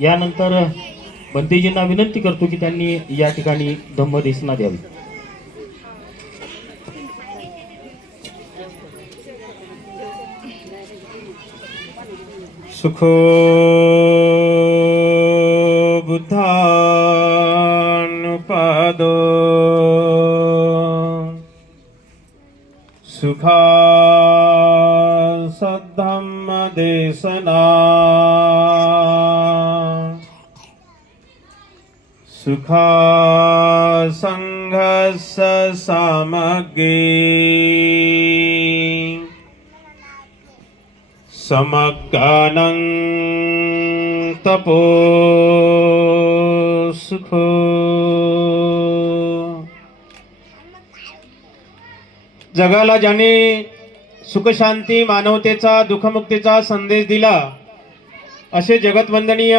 यानंतर बंदेजींना विनंती करतो की त्यांनी या ठिकाणी धम्मदेशना द्यावी. सुखो बुद्धा सुखा संघर्ष सामग्री। समगानं तपो सुखो। जगाला ज्याने सुखशांती मानवतेचा दुःखमुक्तीचा संदेश दिला असे जगतवंदनीय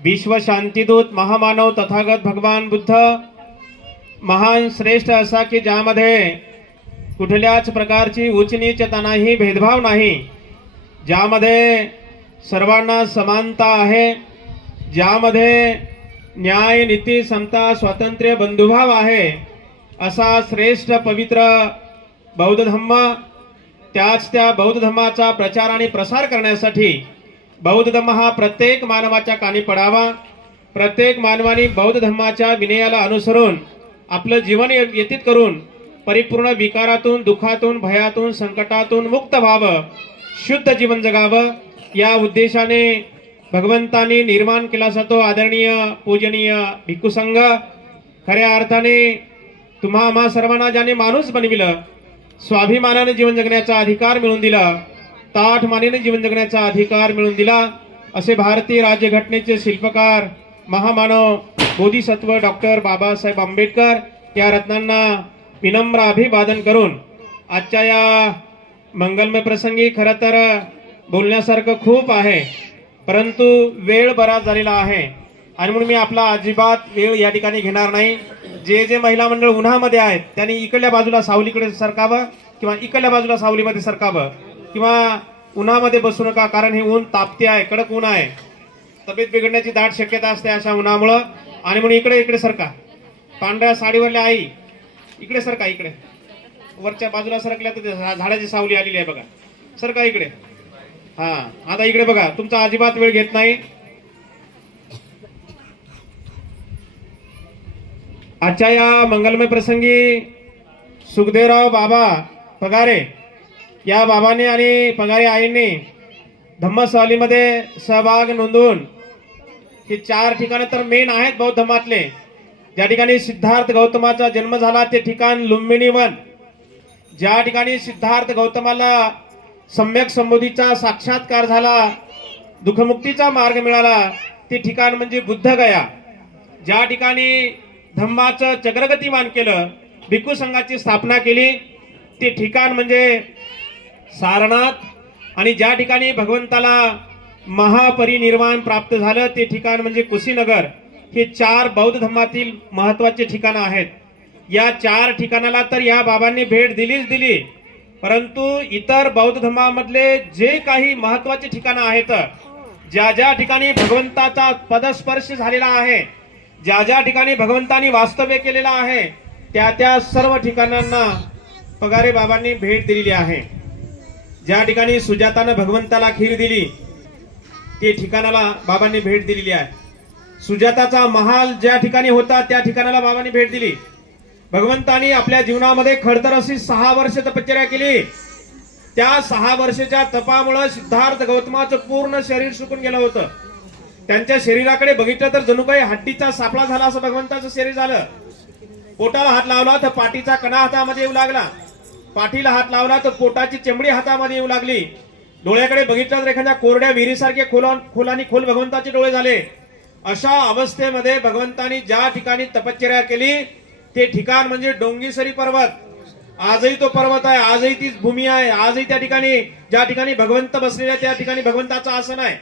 विश्व शांतीदूत महामानव तथागत भगवान बुद्ध महान श्रेष्ठ असा की ज्यामध्ये कुठल्याच प्रकारची उचनीचता नाही भेदभाव नाही ज्यामध्ये सर्वांना समानता आहे ज्यामध्ये न्याय नीती समता स्वातंत्र्य बंधुभाव आहे असा श्रेष्ठ पवित्र बौद्ध धम्म त्याच त्या बौद्ध धम्माचा प्रचार आणि प्रसार करण्यासाठी बौद्ध धम्म हा प्रत्येक मानवाच्या कानी पडावा. प्रत्येक मानवाने बौद्ध धर्माच्या विनयाला अनुसरून आपलं जीवन व्यतीत करून परिपूर्ण विकारातून दुःखातून भयातून संकटातून मुक्त व्हावं. शुद्ध जीवन जगावं. या उद्देशाने भगवंतानी निर्माण केला जातो आदरणीय पूजनीय भिक्खूसंघ खऱ्या अर्थाने तुम्हा आम्हा सर्वांना ज्याने माणूस बनविलं स्वाभिमानाने जीवन जगण्याचा अधिकार मिळवून दिला ताठ मानेने जीवन जगण्याचा अधिकार मिळवून दिला. असे भारतीय राज्यघटनेचे शिल्पकार महामानव बोधिसत्व डॉक्टर बाबासाहेब आंबेडकर या रत्नांना विनम्र अभिवादन करून आजच्या या मंगलमय प्रसंगी खरं तर बोलण्यासारखं खूप आहे परंतु वेळ बराच झालेला आहे. आणि म्हणून मी आपला अजिबात वेळ या ठिकाणी घेणार नाही. जे जे महिला मंडळ उन्हामध्ये आहेत त्यांनी इकडल्या बाजूला सावलीकडे सरकावं किंवा इकडल्या बाजूला सावलीमध्ये सरकावं. किंवा उन्हामध्ये बसू नका कारण हे ऊन तापते आहे कडक ऊन आहे. तब्येत बिघडण्याची दाट शक्यता असते अशा उन्हामुळं. आणि म्हणून इकडे इकडे सरका. पांढऱ्या साडीवरल्या आई इकडे सरका इकडे. वरच्या बाजूला सरकल्या तर झाडाची सावली आलेली आहे बघा. सरका इकडे. हा आता इकडे बघा तुमचा अजिबात वेळ घेत नाही. आजच्या या मंगलमय प्रसंगी सुखदेवराव बाबा पगारे. या बाबाने आणि पगारी आईंनी धम्मसहलीमध्ये सहभाग नोंदवून हे चार ठिकाणे तर मेन आहेत बौद्ध धर्मातले. ज्या ठिकाणी सिद्धार्थ गौतमाचा जन्म झाला ते ठिकाण लुंबिनी वन. ज्या ठिकाणी सिद्धार्थ गौतमाला सम्यक संबोधीचा साक्षात्कार झाला दुःखमुक्तीचा मार्ग मिळाला ते ठिकाण म्हणजे बुद्धगया ज्या ठिकाणी धम्माचं चक्रगतिमान केलं भिक्खू संघाची स्थापना केली ते ठिकाण म्हणजे सारनाथ. आणि ज्या ठिकाणी भगवंताला महापरिनिर्वाण प्राप्त झालं ते ठिकाण म्हणजे कुशीनगर. हे चार बौद्ध धर्मातील महत्त्वाचे ठिकाणं आहेत. या चार ठिकाणाला तर या बाबांनी भेट दिलीच दिली. परंतु इतर बौद्ध धर्मामधले जे काही महत्त्वाचे ठिकाणं आहेत ज्या ज्या ठिकाणी भगवंताचा पदस्पर्श झालेला आहे ज्या ज्या ठिकाणी भगवंतानी वास्तव्य केलेलं आहे त्या त्या सर्व ठिकाणांना पगारे बाबांनी भेट दिलेली आहे. ज्या ठिकाणी सुजातानं भगवंताला खीर दिली ते ठिकाणाला बाबांनी भेट दिलेली आहे. सुजाताचा महाल ज्या ठिकाणी होता त्या ठिकाणाला बाबांनी भेट दिली. भगवंतानी आपल्या जीवनामध्ये खडतर अशी सहा वर्ष तपश्चर्या केली. त्या सहा वर्षाच्या तपामुळे सिद्धार्थ गौतमाचं पूर्ण शरीर सुकून गेलं होतं. त्यांच्या शरीराकडे बघितलं तर जणू काही हड्डीचा सापळा झाला असं भगवंताचं शरीर झालं. पोटाला हात लावला तर पाठीचा कणा हातामध्ये येऊ लागला. पाठीला हात लावला तर पोटाची चमडी हातामध्ये येऊ लागली. डोळ्याकडे बघितलं तर एखाद्या कोरड्या विहिरीसारखे खोला खोलानी खोल भगवंताचे डोळे झाले. अशा अवस्थेमध्ये भगवंतानी ज्या ठिकाणी तपश्चर्या केली ते ठिकाण म्हणजे डोंगीसरी पर्वत. आजही तो पर्वत आहे आजही तीच भूमी आहे आजही त्या ठिकाणी ज्या ठिकाणी भगवंत बसलेले त्या ठिकाणी भगवंताचं आसन आहे.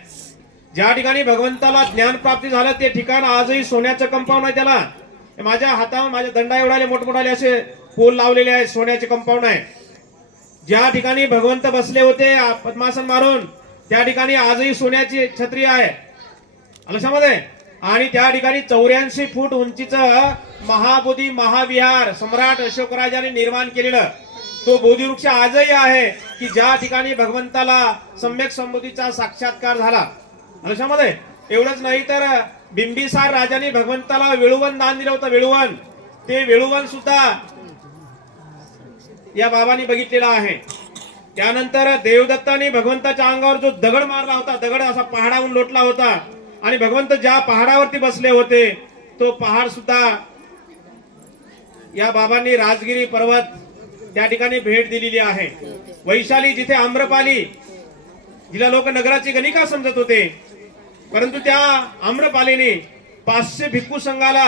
ज्या ठिकाणी भगवंताला ज्ञान प्राप्ती झालं ते ठिकाण आजही सोन्याचं कंपाऊंड आहे त्याला. माझ्या हातावर माझ्या दंडा एवढाले मोठमोठाले असे पोल लावलेले आहेत सोन्याचे कंपाऊंड आहे. ज्या ठिकाणी भगवंत बसले होते पद्मासन मारून त्या ठिकाणी आजही सोन्याची छत्री आहे. लक्षामध्ये आणि त्या ठिकाणी चौऱ्याऐंशी फूट उंचीचं महाबोधी महाविहार सम्राट अशोकराजाने निर्माण केलेलं. तो बोधीवृक्ष आजही आहे की ज्या ठिकाणी भगवंताला सम्यक संबोधीचा साक्षात्कार झाला. लक्षामध्ये एवढंच नाही तर बिंबिसार राजाने भगवंताला वेळुवन दान दिलं होतं वेळुवन. ते वेळुवन सुद्धा या बाबांनी बघितलेला आहे. त्यानंतर देवदत्ताने भगवंताच्या अंगावर जो दगड मारला होता दगड असा पहाडाहून लोटला होता आणि भगवंत ज्या पहाडावरती बसले होते तो पहाड सुद्धा या बाबांनी राजगिरी पर्वत त्या ठिकाणी भेट दिलेली आहे. वैशाली जिथे आम्रपाली जिला लोक नगराची गणिका समजत होते परंतु त्या आम्रपालीने पाचशे भिक्खू संघाला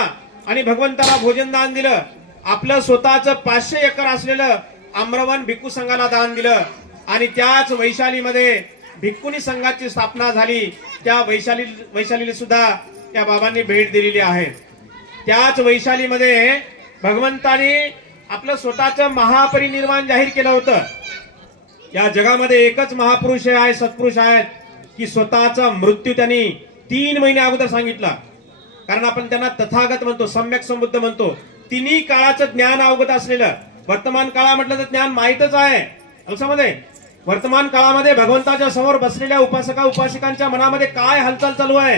आणि भगवंताला भोजनदान दिलं. आपलं स्वतःचं पाचशे एकर असलेलं आम्रवन भिक्खू संघाला दान दिलं आणि त्याच वैशालीमध्ये भिक्खुनी संघाची स्थापना झाली. त्या वैशाली वैशालीला सुद्धा त्या बाबांनी भेट दिलेली आहे. त्याच वैशालीमध्ये भगवंताने आपलं स्वतःचं महापरिनिर्वाण जाहीर केलं होतं. या जगामध्ये एकच महापुरुष आहे सत्पुरुष आहेत की स्वतःचा मृत्यू त्यांनी तीन महिने अगोदर सांगितला. कारण आपण त्यांना तथागत म्हणतो सम्यक समृद्ध म्हणतो. तिन्ही काळाचं ज्ञान अवगत असलेलं वर्तमान काळा म्हटलं तर ज्ञान माहीतच आहे. लक्षामध्ये वर्तमान काळामध्ये भगवंताच्या समोर बसलेल्या उपासका उपासिकांच्या मनामध्ये काय हालचाल चालू आहे?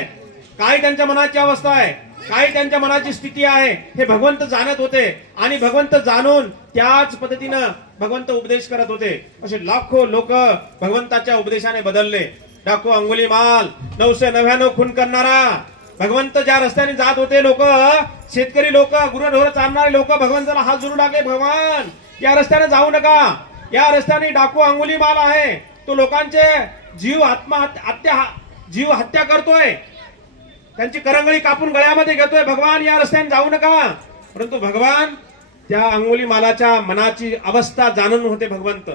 काय त्यांच्या मनाची अवस्था आहे? काय त्यांच्या मनाची स्थिती आहे? हे भगवंत जाणत होते आणि भगवंत जाणून त्याच पद्धतीनं भगवंत उपदेश करत होते. असे लाखो लोक भगवंताच्या उपदेशाने बदलले. डाको अंगुली माल नऊशे नव्याण्णव खून करणारा भगवंत ज्या रस्त्याने जात होते लोक शेतकरी लोक गुरढोर चालणारे लोक भगवंताला हात जोडू लागले भगवान या रस्त्याने जाऊ नका. या रस्त्याने डाकू अंगुली माल आहे. तो लोकांचे जीव आत्महत्या हत्या जीव हत्या करतोय. त्यांची करंगळी कापून गळ्यामध्ये घेतोय. भगवान या रस्त्याने जाऊ नका. परंतु भगवान त्या अंगुली मालाच्या मनाची अवस्था जाणून होते भगवंत.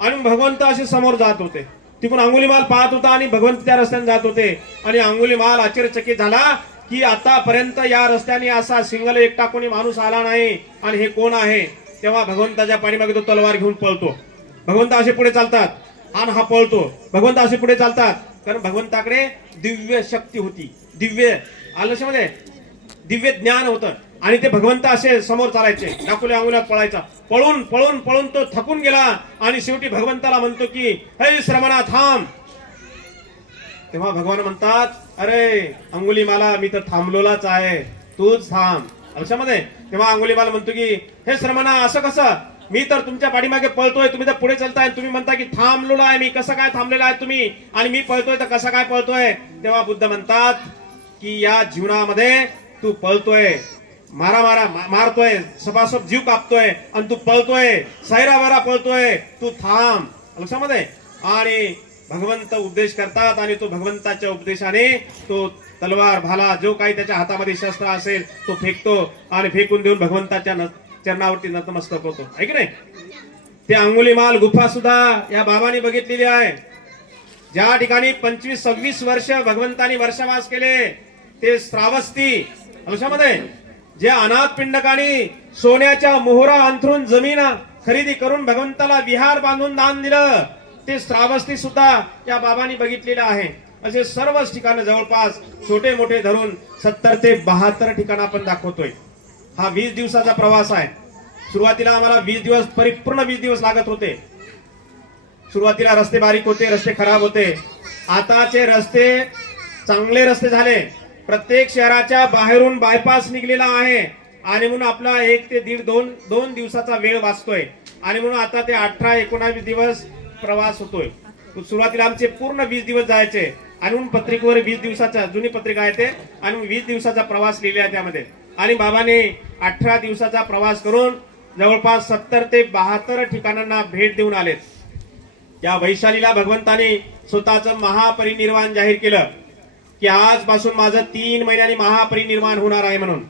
आणि भगवंत असे समोर जात होते. तिकडून अंगुलीमाल पाहत होता आणि भगवंत त्या रस्त्याने जात होते. आणि अंगुलीमाल आश्चर्यचकित झाला की आतापर्यंत या रस्त्याने असा सिंगल एकटा कोणी माणूस आला नाही. आणि हे कोण आहे? तेव्हा भगवंताच्या पाठीमागे तो तलवार घेऊन पळतो. भगवंत असे पुढे चालतात. आणि हा पळतो. भगवंत असे पुढे चालतात. कारण भगवंताकडे दिव्य शक्ती होती. दिव्य आलस्यामध्ये दिव्य ज्ञान होतं. आणि ते भगवंत असे समोर चालायचे. डाकुल्या अंगुल्यात पळायचा. पळून पळून पळून तो थकून गेला आणि शेवटी भगवंताला म्हणतो की हे श्रमणा थांब. तेव्हा भगवान म्हणतात अरे अंगुली मला मी तर थांबलोलाच आहे. तूच थांब. लक्षामध्ये तेव्हा अंगुली मला म्हणतो की हे श्रमणा असं कसं? मी तर तुमच्या पाठीमागे पळतोय तुम्ही तर पुढे चालताय तुम्ही म्हणता की थांबलेलो आहे मी कसं काय थांबलेला आहे तुम्ही? आणि मी पळतोय तर कसं काय पळतोय? तेव्हा बुद्ध म्हणतात की या जीवनामध्ये तू पळतोय. मारा मारा मारतोय सभासद जीव कापतोय आणि तू पळतोय सैरा वारा पळतोय तू थांब. लक्षामध्ये? आणि भगवंत उपदेश करतात आणि तो भगवंताच्या उपदेशाने तो तलवार भाला जो काही त्याच्या हातामध्ये शस्त्र असेल तो फेकतो आणि फेकून देऊन भगवंताच्या न- चरणावरती नतमस्तक होतो. आहे की नाही? ते अंगुलीमाल गुफा सुद्धा या बाबांनी बघितलेली आहे. ज्या ठिकाणी पंचवीस सव्वीस वर्ष भगवंतानी वर्षवास केले ते श्रावस्ती. लक्षामध्ये? जे अनाथ पिंडकानी सोन्याच्या मोहरा अंथरून जमीन खरेदी करून भगवंताला विहार बांधून दान दिलं ते श्रावस्ती सुद्धा या बाबांनी बघितलेलं आहे. असे सर्वच ठिकाण जवळपास छोटे मोठे धरून सत्तर ते बहात्तर ठिकाण आपण दाखवतोय. हा वीस दिवसाचा प्रवास आहे. सुरुवातीला आम्हाला वीस दिवस परिपूर्ण वीस दिवस लागत होते. सुरुवातीला रस्ते बारीक होते रस्ते खराब होते. आताचे रस्ते चांगले रस्ते झाले. प्रत्येक शहराच्या बाहेरून बायपास निघलेला आहे. आणि म्हणून आपला एक ते दीड दोन दोन दिवसाचा वेळ वाचतोय. आणि म्हणून आता ते अठरा एकोणावीस दिवस प्रवास होतोय. सुरुवातीला आमचे पूर्ण वीस दिवस जायचे. आणि म्हणून पत्रिकेवर वीस दिवसाचा जुनी पत्रिका आहे ते. आणि वीस दिवसाचा प्रवास लिहिला आहे त्यामध्ये. आणि बाबाने अठरा दिवसाचा प्रवास करून जवळपास सत्तर ते बहात्तर ठिकाणांना भेट देऊन आलेत. त्या वैशालीला भगवंताने स्वतःचं महापरिनिर्वाण जाहीर केलं. की आजपासून माझं तीन महिन्यांनी महापरिनिर्माण होणार आहे म्हणून.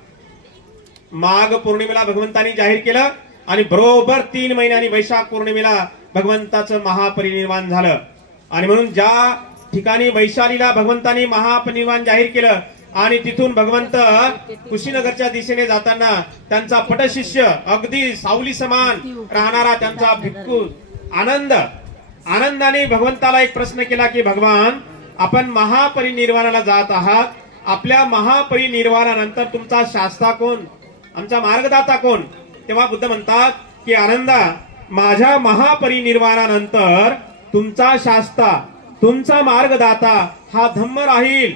माघ पौर्णिमेला भगवंतानी जाहीर केलं आणि बरोबर तीन महिन्यांनी वैशाख पौर्णिमेला भगवंताचं महापरिनिर्वाण झालं. आणि म्हणून ज्या ठिकाणी वैशालीला भगवंतानी महापरिनिर्वाण जाहीर केलं आणि तिथून भगवंत कुशीनगरच्या दिशेने जाताना त्यांचा पटशिष्य अगदी सावली समान राहणारा त्यांचा भिक्खू आनंद. आनंदाने भगवंताला एक प्रश्न केला की भगवान आपण महापरिनिर्वाणाला जात आहात. आपल्या महापरिनिर्वाणानंतर तुमचा शास्ता कोण? आमचा मार्गदाता कोण? तेव्हा बुद्ध म्हणतात की आनंदा माझ्या महापरिनिर्वाणानंतर तुमचा शास्ता तुमचा मार्गदाता हा धम्म राहील.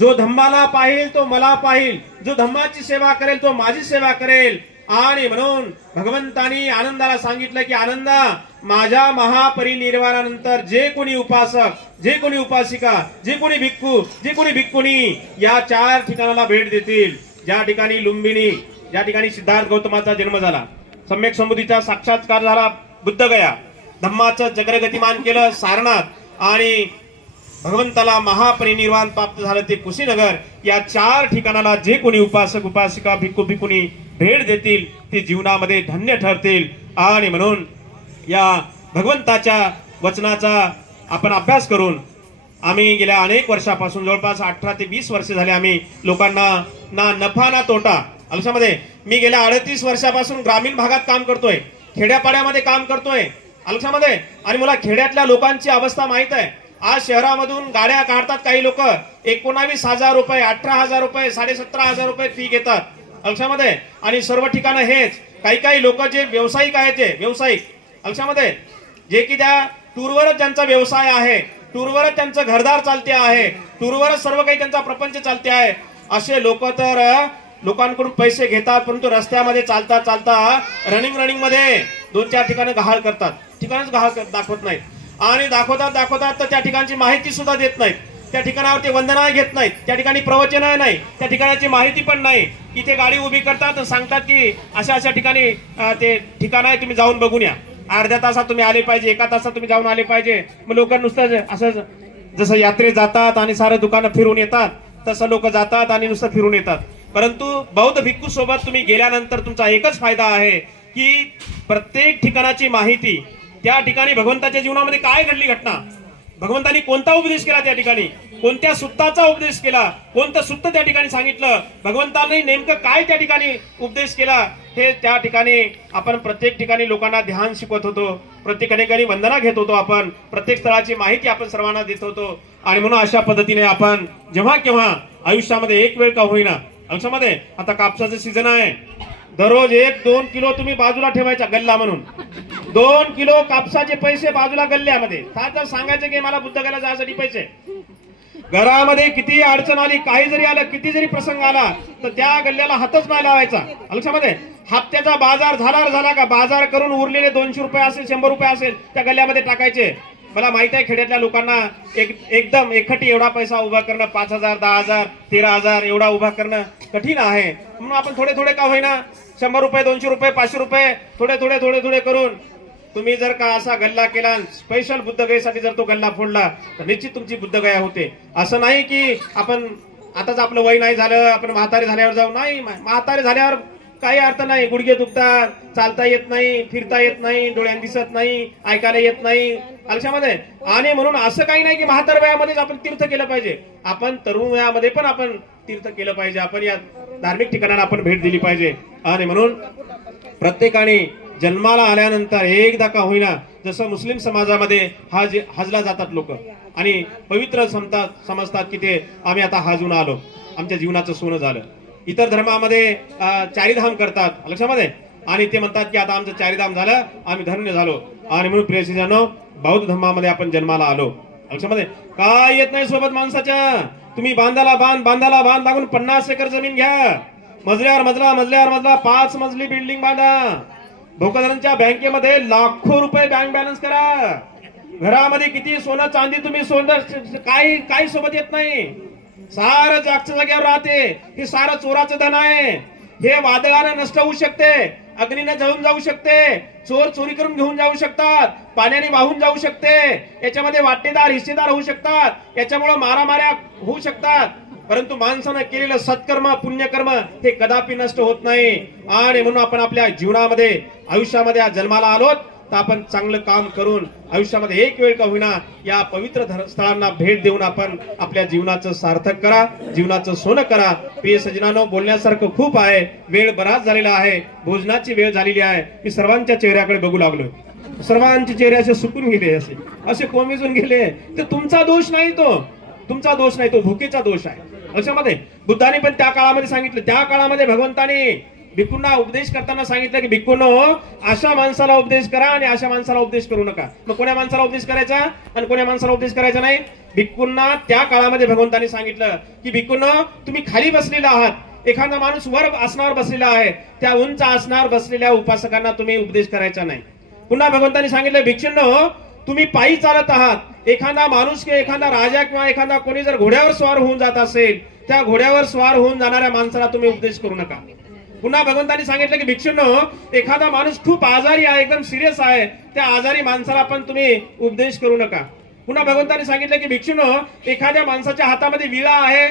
जो धम्माला पाहिल तो मला पाहिल. जो धम्माची सेवा करेल तो माझी सेवा करेल. आणि म्हणून भगवंतानी आनंदाला सांगितलं की आनंदा माझ्या महापरिनिर्वाणानंतर जे कोणी उपासक जे कोणी उपासिका जे कोणी भिक्खू जे कोणी भिक्खुनी या चार ठिकाणाला भेट देतील. ज्या ठिकाणी लुंबिनी ज्या ठिकाणी सिद्धार्थ गौतमाचा जन्म झाला. सम्यक समृद्धीचा साक्षात्कार झाला बुद्ध गया. धम्माचं जगरगतिमान केलं सारनाथ आणि भगवंताला महापरिनिर्वाण प्राप्त झालं ते कुशीनगर. या चार ठिकाणाला जे कोणी उपासक उपासिका भिक्खू भिक्खुनी भेट देतील ते जीवनामध्ये धन्य ठरतील. आणि म्हणून या भगवंताच्या वचनाचा आपण अभ्यास करून आम्ही गेल्या अनेक वर्षापासून जवळपास अठरा ते वीस वर्ष झाले आम्ही लोकांना ना नफा ना तोटा. अलक्षामध्ये मी गेल्या अडतीस वर्षापासून ग्रामीण भागात काम करतोय खेड्यापाड्यामध्ये काम करतोय. अलक्षामध्ये आणि मला खेड्यातल्या लोकांची अवस्था माहीत आहे. आज शहरामधून गाड्या काढतात काही लोक. एकोणावीस हजार रुपये अठरा हजार रुपये साडेसतरा हजार रुपये फी घेतात. अंशामध्ये आणि सर्व ठिकाणं हेच. काही काही लोक जे व्यावसायिक आहेत जे व्यावसायिक. अंशामध्ये जे की त्या टूरवरच ज्यांचा व्यवसाय आहे टूरवरच त्यांचं घरदार चालते आहे टूरवरच सर्व काही त्यांचा प्रपंच चालते आहे. असे लोक तर लोकांकडून पैसे घेतात परंतु रस्त्यामध्ये चालता चालता रनिंग रनिंगमध्ये दोन चार ठिकाणी गहाळ करतात. ठिकाणच गहाळ दाखवत नाहीत. आणि दाखवतात दाखवतात तर त्या ठिकाणची माहिती सुद्धा देत नाहीत. त्या ठिकाणावर ते वंदना घेत नाहीत. त्या ठिकाणी प्रवचन नाही. त्या ठिकाणाची माहिती पण नाही. इथे गाडी उभी करतात सांगतात की अशा अशा ठिकाणी ते ठिकाण आहे तुम्ही जाऊन बघून या. अर्ध्या तासात तुम्ही आले पाहिजे एका तासात तुम्ही जाऊन आले पाहिजे. मग लोक नुसतं असं जसं यात्रेत जातात आणि सारे दुकानं फिरून येतात तसं लोक जातात आणि नुसतं फिरून येतात. परंतु बौद्ध भिक्खू सोबत तुम्ही गेल्यानंतर तुमचा एकच फायदा आहे की प्रत्येक ठिकाणाची माहिती त्या ठिकाणी भगवंताच्या जीवनामध्ये काय घडली घटना? भगवंतानी कोणता उपदेश केला त्या ठिकाणी? कोणत्या सुत्ताचा उपदेश केला? कोणतं सुत्त त्या ठिकाणी सांगितलं? भगवंतांनी नेमकं काय त्या ठिकाणी उपदेश केला? हे त्या ठिकाणी आपण प्रत्येक ठिकाणी लोकांना ध्यान शिकवत होतो. प्रत्येक ठिकाणी वंदना घेत होतो आपण. प्रत्येक स्थळाची माहिती आपण सर्वांना देत होतो. आणि म्हणून अशा पद्धतीने आपण जेव्हा केव्हा आयुष्यामध्ये एक वेळ का होईना आयुष्यामध्ये आता कापसाचं सीझन आहे. दररोज एक दोन किलो तुम्ही बाजूला ठेवायचा गल्ला म्हणून. दोन किलो कापसाचे पैसे बाजूला गल्ल्यामध्ये. तर सांगायचं की मला बुद्ध गल्ला जायसाठी पैसे. घरामध्ये किती अडचण आली काही जरी आलं किती जरी प्रसंग आला तर त्या गल्ल्याला हातच नाही लावायचा. लक्षामध्ये? हप्त्याचा बाजार झाला झाला का? बाजार करून उरलेले दोनशे रुपये असेल शंभर रुपये असेल त्या गल्ल्यामध्ये टाकायचे. मला माहीत आहे खेड्यातल्या लोकांना एक एकदम एकखटी एवढा पैसा उभा करणं पाच हजार दहा हजार तेरा हजार एवढा उभा करणं कठीण आहे. म्हणून आपण थोडे थोडे का होईना शंभर रुपये दोनशे रुपये पाचशे रुपये थोडे थोडे थोडे थोडे करून तुम्ही जर का असा गल्ला केला स्पेशल बुद्धगयेसाठी जर तो गल्ला फोडला तर निश्चित तुमची बुद्धगया होते. असं नाही की आपण आताच आपलं वय नाही झालं आपण म्हातारे झाल्यावर जाऊ. नाही म्हातारे झाल्यावर काही अर्थ नाही. गुडघे दुखतात चालता येत नाही फिरता येत नाही डोळ्यां दिसत नाही ऐकायला येत नाही. आलशामध्ये आणि म्हणून असं काही नाही की म्हातार वयामध्येच आपण तीर्थ केलं पाहिजे. आपण तरुण वयामध्ये पण आपण तीर्थ केलं पाहिजे. आपण या धार्मिक ठिकाणाला आपण भेट दिली पाहिजे. आणि म्हणून प्रत्येकाने जन्माला आल्यानंतर एकदा का होईना जसं मुस्लिम समाजामध्ये हज हजला जातात लोक. आणि पवित्र समतात समजतात की ते आम्ही आता हजून आलो. आमच्या जीवनाचं सोनं झालं. इतर धर्मामध्ये चारिधाम करतात लक्षामध्ये? आणि ते म्हणतात की आता आमचं चारिधाम झालं आम्ही धन्य झालो. आणि म्हणून प्रियसिजानो बौद्ध धर्मामध्ये आपण जन्माला आलो. लक्षामध्ये? काय येत नाही सोबत माणसाच्या? तुम्ही बांधाला बांध बांधाला बांध लागून पन्नास एकर जमीन घ्या. मजल्यावर मजला मजल्यावर मजला पाच मजली बिल्डिंग बांधा. भोकरदनच्या बँकेमध्ये लाखो रुपये बँक बॅलन्स करा. घरामध्ये किती सोनं चांदी तुम्ही सोनं काही काही सोबत येत नाही. सारं जागच्या जाग्यावर राहते. हे सारं चोराचं धन आहे. हे वादळानं नष्ट होऊ शकते अग्नीने जळून जाऊ शकते चोर चोरी करून घेऊन जाऊ शकतात पाण्याने वाहून जाऊ शकते याच्यामध्ये वाटेदार हिस्सेदार होऊ शकतात याच्यामुळे मारामाऱ्या होऊ शकतात. परंतु माणसानं केलेलं सत्कर्म पुण्यकर्म हे कदापि नष्ट होत नाही. आणि म्हणून आपण आपल्या जीवनामध्ये आयुष्यामध्ये आज जन्माला आलोत. तर आपण चांगलं काम करून आयुष्यामध्ये एक वेळ का होईना या पवित्र स्थळांना भेट देऊन आपण आपल्या जीवनाचं सार्थक करा जीवनाचं सोनं करा. प्रिय सजनानो बोलण्यासारखं खूप आहे. वेळ बराच झालेला आहे. भोजनाची वेळ झालेली आहे. मी सर्वांच्या चेहऱ्याकडे बघू लागलो सर्वांचे चेहरे असे सुकून गेले असे. असे कोमेजून गेले. तर तुमचा दोष नाही तो. तुमचा दोष नाही तो भुकेचा दोष आहे. अशामध्ये बुद्धाने पण त्या काळामध्ये सांगितलं. त्या काळामध्ये भगवंताने भिक्खूंना उपदेश करताना सांगितलं की भिकूनो अशा माणसाला उपदेश करा आणि अशा माणसाला उपदेश करू नका. मग कोण्या माणसाला उपदेश करायचा? आणि कोण्या माणसाला उपदेश करायचा नाही? भिक्कूंना त्या काळामध्ये भगवंतांनी सांगितलं की भिक्खूंनो तुम्ही खाली बसलेला आहात. एखादा माणूस वर आसनावर बसलेला आहे. त्या उंच आसनावर बसलेल्या उपासकांना तुम्ही उपदेश करायचा नाही. पुन्हा भगवंतांनी सांगितलं भिक्षुंनो तुम्ही पायी चालत आहात. एखादा माणूस किंवा एखादा राजा किंवा एखादा कोणी जर घोड्यावर स्वार होऊन जात असेल त्या घोड्यावर स्वार होऊन जाणाऱ्या माणसाला तुम्ही उपदेश करू नका. पुन्हा भगवंतांनी सांगितलं की भिक्षुंनो एखादा माणूस खूप आजारी आहे एकदम सिरियस आहे त्या आजारी माणसाला पण तुम्ही उपदेश करू नका. पुन्हा भगवंतांनी सांगितलं की भिक्षुंनो एखाद्या माणसाच्या हातामध्ये विळा आहे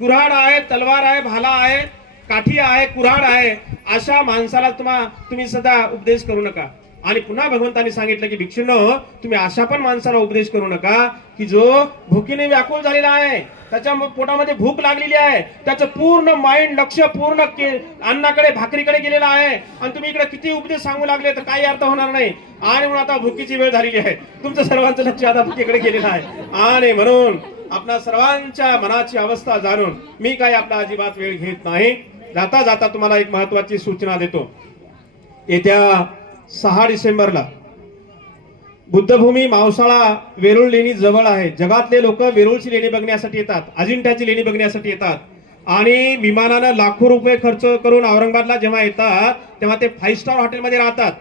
कुऱ्हाड आहे तलवार आहे भाला आहे काठी आहे कुऱ्हाड आहे अशा माणसाला तुम्हा तुम्ही सदा उपदेश करू नका. आणि पुन्हा भगवंतांनी सांगितलं की भिक्षुनो तुम्ही अशा पण माणसाला उपदेश करू नका की जो भुकीने व्याकुळ झालेला आहे त्याच्या पोटामध्ये भूक लागलेली आहे त्याचं पूर्ण माइंड लक्ष पूर्ण के- अन्नाकडे भाकरीकडे गेलेलं आहे. आणि तुम्ही इकडे किती उपदेश सांगू लागले तर काही अर्थ होणार नाही. आणि म्हणून आता भुकीची वेळ झालेली आहे. तुमचं सर्वांचं लक्ष आता भुकीकडे गेलेलं आहे. आणि म्हणून आपणा सर्वांच्या मनाची अवस्था जाणून मी काय आपला अजिबात वेळ घेत नाही. जाता जाता तुम्हाला एक महत्वाची सूचना देतो. येत्या सहा डिसेंबरला. बुद्धभूमी मावसाळा वेरूळ लेणी जवळ आहे. जगातले लोक वेरूळची लेणी बघण्यासाठी येतात अजिंठ्याची लेणी बघण्यासाठी येतात. आणि विमानानं लाखो रुपये खर्च करून औरंगाबादला जेव्हा येतात तेव्हा ते फाईव्ह स्टार हॉटेलमध्ये राहतात.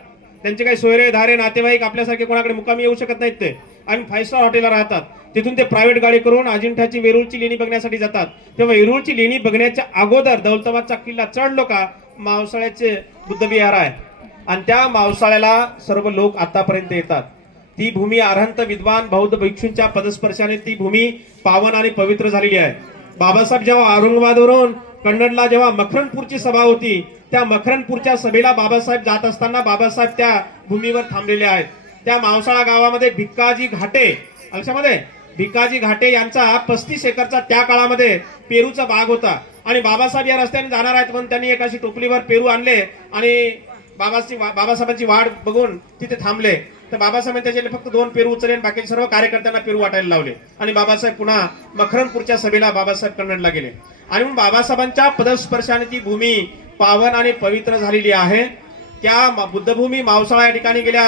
त्यांचे काही सोयरे धारे नातेवाईक आपल्यासारखे कोणाकडे मुकामी येऊ शकत नाहीत ते. आणि फाईव्ह स्टार हॉटेलला राहतात. तिथून ते प्रायव्हेट गाडी करून अजिंठ्याची वेरूळची लेणी बघण्यासाठी जातात. तेव्हा वेरूळची लेणी बघण्याच्या अगोदर दौलताबादचा किल्ला चढलो का मावसाळ्याचे बुद्धविहार आहे. आणि त्या मावसाळ्याला सर्व लोक आतापर्यंत येतात. ती भूमी अरहंत विद्वान बौद्ध भिक्षूंच्या पदस्पर्शाने ती भूमी पावन आणि पवित्र झालेली आहे. बाबासाहेब जेव्हा औरंगाबादवरून कन्नडला जेव्हा मखरणपूरची सभा होती त्या मखरणपूरच्या सभेला बाबासाहेब जात असताना बाबासाहेब त्या भूमीवर थांबलेले आहेत. त्या मावसाळा गावामध्ये भिक्काजी घाटे लक्षामध्ये? भिकाजी घाटे यांचा पस्तीस एकरचा त्या काळामध्ये पेरूचा बाग होता. आणि बाबासाहेब या रस्त्याने जाणार आहेत म्हणून त्यांनी एक अशी टोपलीवर पेरू आणले आणि बाबाची बाबासाहेबांची वाट बघून तिथे थांबले. तर बाबासाहेब त्याच्याने फक्त दोन पेरू उचलले आणि बाकी सर्व कार्यकर्त्यांना पेरू वाटायला लावले. आणि बाबासाहेब पुन्हा मखरणपूरच्या सभेला बाबासाहेब कन्नडला गेले. आणि मग बाबासाहेबांच्या पदस्पर्शाने ती भूमी पावन आणि पवित्र झालेली आहे. त्या बुद्धभूमी मावसाळा या ठिकाणी गेल्या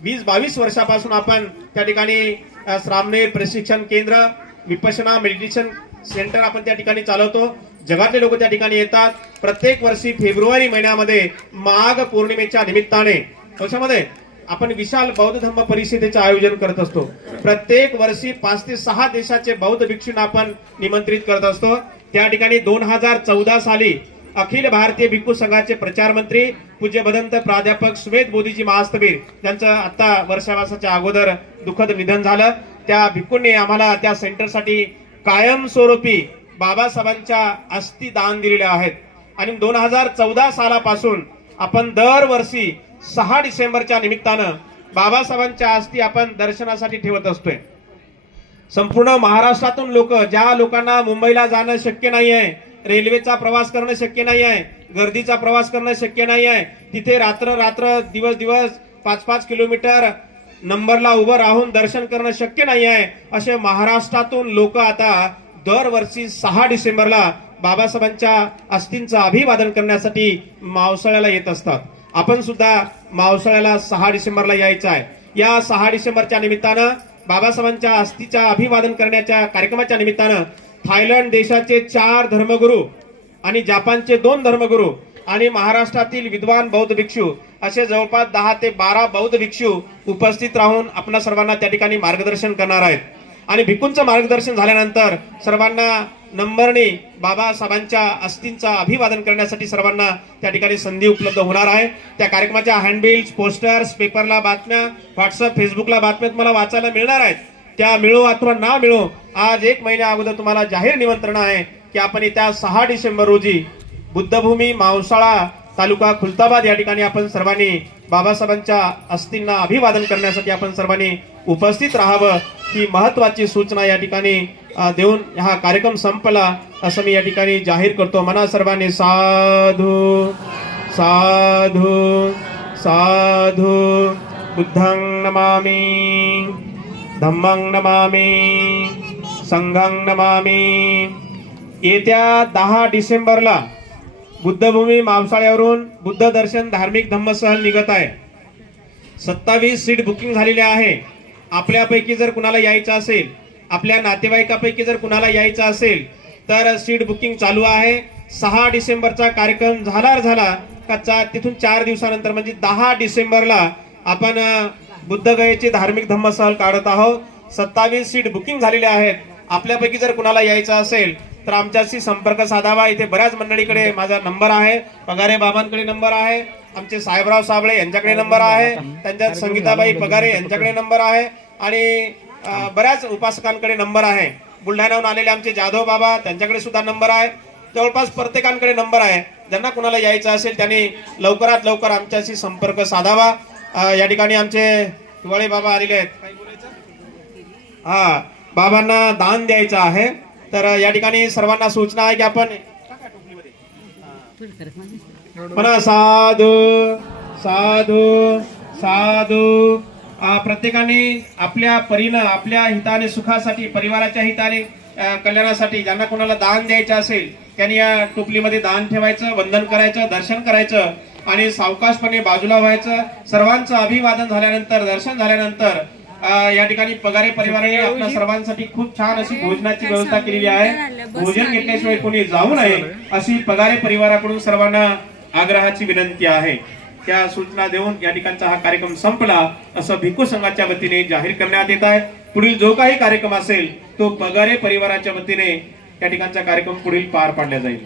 वीस बावीस वर्षापासून आपण त्या ठिकाणी अ, श्रामनेर प्रशिक्षण केंद्र विपशना मेडिटेशन सेंटर आपण त्या ठिकाणी चालवतो. जगातले लोक त्या ठिकाणी येतात. प्रत्येक वर्षी फेब्रुवारी महिन्यामध्ये माघ पौर्णिमेच्या निमित्ताने. त्याच्यामध्ये आपण विशाल बौद्ध धम्म परिषदेचे आयोजन करत असतो. प्रत्येक वर्षी पाच ते सहा देशाचे बौद्ध भिक्षूंना आपण निमंत्रित करत असतो. त्या ठिकाणी दोन हजार चौदा साली अखिल भारतीय भिक्खू संघाचे प्रचार मंत्री पूज्य भदंत प्राध्यापक सुमेध मोदीजी महास्तबीर यांचं आता वर्षावासाच्या अगोदर दुःखद निधन झालं. त्या भिक्खूंनी आम्हाला त्या सेंटरसाठी कायमस्वरूपी बाबासाहेबांच्या अस्थी दान दिलेल्या आहेत. आणि दोन हजार चौदा सालापासून आपण दरवर्षी सहा डिसेंबरच्या निमित्तानं बाबासाहेबांच्या अस्थी आपण दर्शनासाठी ठेवत असतोय. संपूर्ण महाराष्ट्रातून लोक ज्या लोकांना मुंबईला जाणं शक्य नाही आहे रेल्वेचा प्रवास करणं शक्य नाही आहे गर्दीचा प्रवास करणं शक्य नाही आहे तिथे रात्र रात्र दिवस दिवस पाच पाच किलोमीटर नंबरला उभं राहून दर्शन करणं शक्य नाही आहे असे महाराष्ट्रातून लोक आता दरवर्षी सहा डिसेंबरला बाबासाहेबांच्या अस्थींचं अभिवादन करण्यासाठी मावसाळ्याला येत असतात. आपण सुद्धा मावसाळ्याला सहा डिसेंबरला यायचं आहे. या सहा डिसेंबरच्या निमित्तानं बाबासाहेबांच्या अस्थीच्या अभिवादन करण्याच्या कार्यक्रमाच्या निमित्तानं थायलंड देशाचे चार धर्मगुरू आणि जपानचे दोन धर्मगुरू आणि महाराष्ट्रातील विद्वान बौद्ध भिक्षू असे जवळपास दहा ते बारा बौद्ध भिक्षू उपस्थित राहून आपल्या सर्वांना त्या ठिकाणी मार्गदर्शन करणार आहेत. आणि भिकूंचं मार्गदर्शन झाल्यानंतर सर्वांना नंबरने बाबासाहेबांच्या अस्थींचा अभिवादन करण्यासाठी सर्वांना त्या ठिकाणी संधी उपलब्ध होणार आहे. त्या कार्यक्रमाच्या हँडबिल्स पोस्टर्स पेपरला बातम्या व्हॉट्सअप फेसबुकला बातम्या तुम्हाला वाचायला मिळणार आहेत. त्या मिळो अथवा ना मिळो आज एक महिन्या अगोदर तुम्हाला जाहीर निमंत्रण आहे की आपण येत्या सहा डिसेंबर रोजी बुद्धभूमी मावसाळा तालुका खुलताबाद या ठिकाणी आपण सर्वांनी बाबासाहेबांच्या अस्थींना अभिवादन करण्यासाठी आपण सर्वांनी उपस्थित राहावं ही महत्वाची सूचना या ठिकाणी देऊन हा कार्यक्रम संपला असं मी या ठिकाणी जाहीर करतो. मना सर्वांनी साधू साधू साधू. बुद्धं नमामि धम्मं नमामि संघं नमामि. येत्या दहा डिसेंबरला बुद्धभूमी मावसाळ्यावरून बुद्ध दर्शन धार्मिक धम्मसहल निघत आहे. सत्तावीस सीट बुकिंग झालेली आहे. आपल्यापैकी जर कुणाला यायचं असेल आपल्या नातेवाईकापैकी जर कुणाला यायचं असेल तर सीट बुकिंग चालू आहे. सहा डिसेंबरचा कार्यक्रम झाला झाला का तिथून चार दिवसानंतर म्हणजे दहा डिसेंबरला आपण बुद्धगयेची धार्मिक धम्मसहल काढत आहोत. सत्तावीस सीट बुकिंग झालेल्या आहेत आपल्यापैकी जर कुणाला यायचं असेल तर आमच्याशी संपर्क साधावा. इथे बऱ्याच मंडळीकडे माझा नंबर आहे. पगारे बाबांकडे नंबर आहे. आमचे साहेबराव साबळे यांच्याकडे नंबर आहे त्यांच्यात संगीताबाई पगारे यांच्याकडे नंबर आहे आणि बऱ्याच उपासकांकडे नंबर आहे. बुलढाण्याहून आलेले आमचे जाधव बाबा त्यांच्याकडे सुद्धा नंबर आहे. जवळपास प्रत्येकांकडे नंबर आहे. ज्यांना कुणाला यायचं असेल त्यांनी लवकरात लवकर आमच्याशी संपर्क साधावा. या ठिकाणी आमचे हिवाळे बाबा आलेले आहेत. हा बाबांना दान द्यायचं आहे. तर या ठिकाणी सर्वांना सूचना आहे की आपण म्हणा साधू साधू साधू आ, प्रत्येकाने आपल्या परीनं आपल्या हिताने सुखासाठी परिवाराच्या हिताने कल्याणासाठी ज्यांना कोणाला दान द्यायचं असेल त्यांनी या टोपलीमध्ये दान ठेवायचं वंदन करायचं दर्शन करायचं आणि सावकाशपणे बाजूला व्हायचं. सर्वांचं अभिवादन झाल्यानंतर दर्शन झाल्यानंतर अ, या ठिकाणी पगारे परिवाराने आपल्या सर्वांसाठी खूप छान अशी भोजनाची व्यवस्था केलेली आहे. भोजन घेतल्याशिवाय कोणी जाऊ नये अशी पगारे परिवाराकडून सर्वांना आग्रहाची विनंती आहे. त्या सूचना देऊन या ठिकाणचा हा कार्यक्रम संपला असं भिक्खू संघाच्या वतीने जाहीर करण्यात येत आहे. पुढील जो काही कार्यक्रम असेल तो पगारे परिवाराच्या वतीने या ठिकाणचा कार्यक्रम पुढील पार पाडला जाईल.